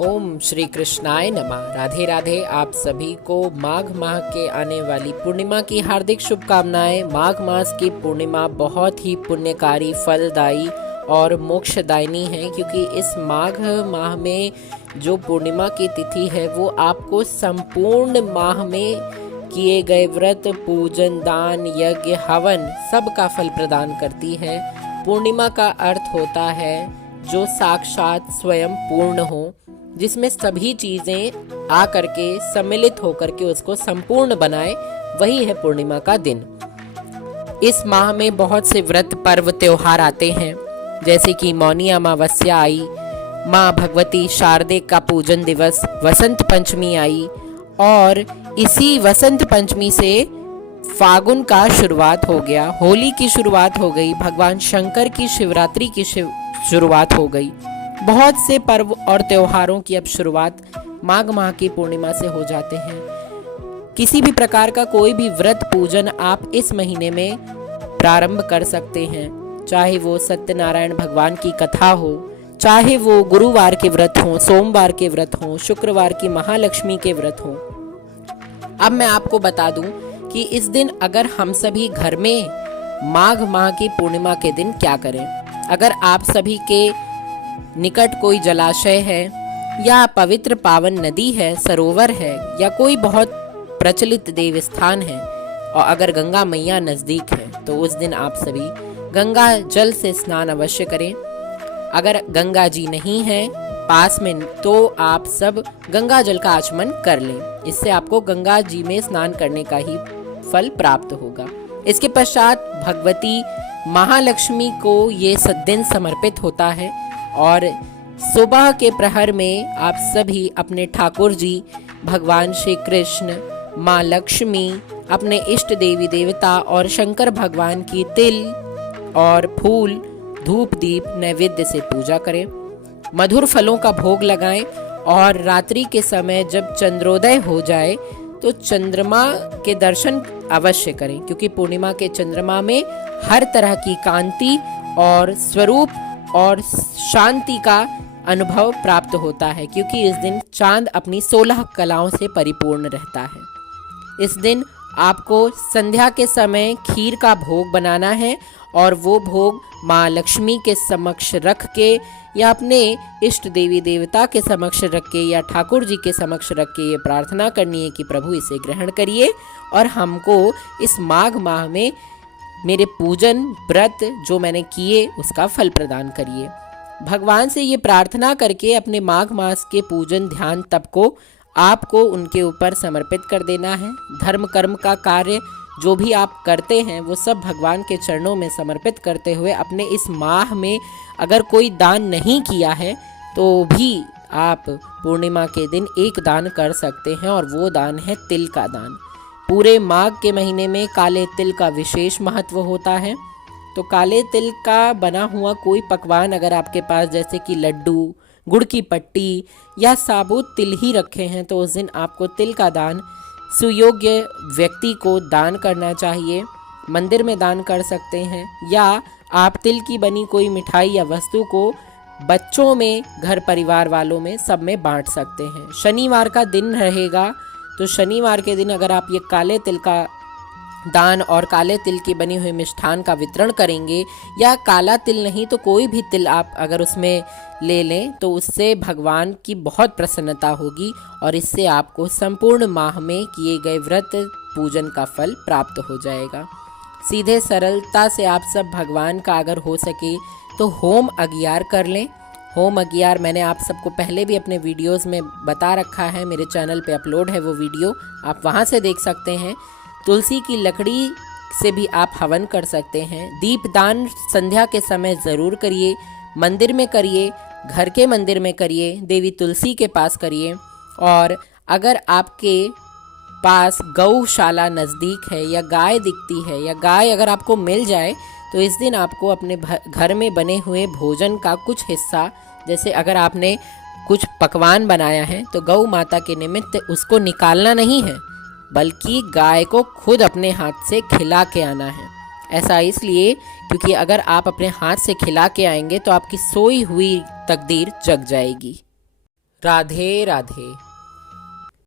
ओम श्री कृष्णाय नमः। राधे राधे। आप सभी को माघ माह के आने वाली पूर्णिमा की हार्दिक शुभकामनाएं। माघ मास की पूर्णिमा बहुत ही पुण्यकारी, फलदायी और मोक्षदायिनी है, क्योंकि इस माघ माह में जो पूर्णिमा की तिथि है वो आपको संपूर्ण माह में किए गए व्रत, पूजन, दान, यज्ञ, हवन सब का फल प्रदान करती है। पूर्णिमा का अर्थ होता है जो साक्षात स्वयं पूर्ण हो, जिसमें सभी चीजें आ करके सम्मिलित होकर के उसको संपूर्ण बनाए, वही है पूर्णिमा का दिन। इस माह में बहुत से व्रत, पर्व, त्योहार आते हैं, जैसे कि मौनी अमावस्या आई, माँ भगवती शारदे का पूजन दिवस, वसंत पंचमी आई, और इसी वसंत पंचमी से फागुन का शुरुआत हो गया, होली की शुरुआत हो गई, भगवान शंकर की शिवरात्रि की शुरुआत हो गई। बहुत से पर्व और त्योहारों की अब शुरुआत माघ माह की पूर्णिमा से हो जाते हैं। किसी भी प्रकार का कोई भी व्रत, पूजन आप इस महीने में प्रारंभ कर सकते हैं, चाहे वो सत्यनारायण भगवान की कथा हो, चाहे वो गुरुवार के व्रत हों, सोमवार के व्रत हों, शुक्रवार की महालक्ष्मी के व्रत हों। अब मैं आपको बता दूं कि इस दिन अगर हम सभी घर में माघ माह की पूर्णिमा के दिन क्या करें। अगर आप सभी के निकट कोई जलाशय है, या पवित्र पावन नदी है, सरोवर है, या कोई बहुत प्रचलित देव स्थान है, और अगर गंगा मैया नजदीक है, तो उस दिन आप सभी गंगा जल से स्नान अवश्य करें। अगर गंगा जी नहीं है पास में, तो आप सब गंगा जल का आचमन कर लें। इससे आपको गंगा जी में स्नान करने का ही फल प्राप्त होगा। इसके पश्चात भगवती महालक्ष्मी को ये दिन समर्पित होता है, और सुबह के प्रहर में आप सभी अपने ठाकुर जी, भगवान श्री कृष्ण, माँ लक्ष्मी, अपने इष्ट देवी देवता और शंकर भगवान की तिल और फूल, धूप, दीप, नैवेद्य से पूजा करें। मधुर फलों का भोग लगाएं, और रात्रि के समय जब चंद्रोदय हो जाए तो चंद्रमा के दर्शन अवश्य करें, क्योंकि पूर्णिमा के चंद्रमा में हर तरह की कांति और स्वरूप और शांति का अनुभव प्राप्त होता है, क्योंकि इस दिन चांद अपनी 16 कलाओं से परिपूर्ण रहता है। इस दिन आपको संध्या के समय खीर का भोग बनाना है, और वो भोग माँ लक्ष्मी के समक्ष रख के, या अपने इष्ट देवी देवता के समक्ष रख के, या ठाकुर जी के समक्ष रख के ये प्रार्थना करनी है कि प्रभु इसे ग्रहण करिए, और हमको इस माघ माह में मेरे पूजन व्रत जो मैंने किए उसका फल प्रदान करिए। भगवान से ये प्रार्थना करके अपने माघ मास के पूजन, ध्यान, तप को आपको उनके ऊपर समर्पित कर देना है। धर्म कर्म का कार्य जो भी आप करते हैं वो सब भगवान के चरणों में समर्पित करते हुए, अपने इस माह में अगर कोई दान नहीं किया है तो भी आप पूर्णिमा के दिन एक दान कर सकते हैं, और वो दान है तिल का दान। पूरे माघ के महीने में काले तिल का विशेष महत्व होता है, तो काले तिल का बना हुआ कोई पकवान अगर आपके पास, जैसे कि लड्डू, गुड़ की पट्टी या साबुत तिल ही रखे हैं, तो उस दिन आपको तिल का दान सुयोग्य व्यक्ति को दान करना चाहिए। मंदिर में दान कर सकते हैं, या आप तिल की बनी कोई मिठाई या वस्तु को बच्चों में, घर परिवार वालों में, सब में बांट सकते हैं। शनिवार का दिन रहेगा, तो शनिवार के दिन अगर आप ये काले तिल का दान और काले तिल की बनी हुई मिष्ठान का वितरण करेंगे, या काला तिल नहीं तो कोई भी तिल आप अगर उसमें ले लें, तो उससे भगवान की बहुत प्रसन्नता होगी, और इससे आपको संपूर्ण माह में किए गए व्रत, पूजन का फल प्राप्त हो जाएगा। सीधे सरलता से आप सब भगवान का अगर हो सके तो होम अगियार कर लें। होम अगियार मैंने आप सबको पहले भी अपने वीडियोस में बता रखा है, मेरे चैनल पे अपलोड है वो वीडियो, आप वहाँ से देख सकते हैं। तुलसी की लकड़ी से भी आप हवन कर सकते हैं। दीपदान संध्या के समय ज़रूर करिए, मंदिर में करिए, घर के मंदिर में करिए, देवी तुलसी के पास करिए। और अगर आपके पास गौशाला नज़दीक है, या गाय दिखती है, या गाय अगर आपको मिल जाए, तो इस दिन आपको अपने घर में बने हुए भोजन का कुछ हिस्सा, जैसे अगर आपने कुछ पकवान बनाया है, तो गौ माता के निमित्त उसको निकालना नहीं है, बल्कि गाय को खुद अपने हाथ से खिला के आना है। ऐसा इसलिए क्योंकि अगर आप अपने हाथ से खिला के आएंगे तो आपकी सोई हुई तकदीर जग जाएगी। राधे राधे।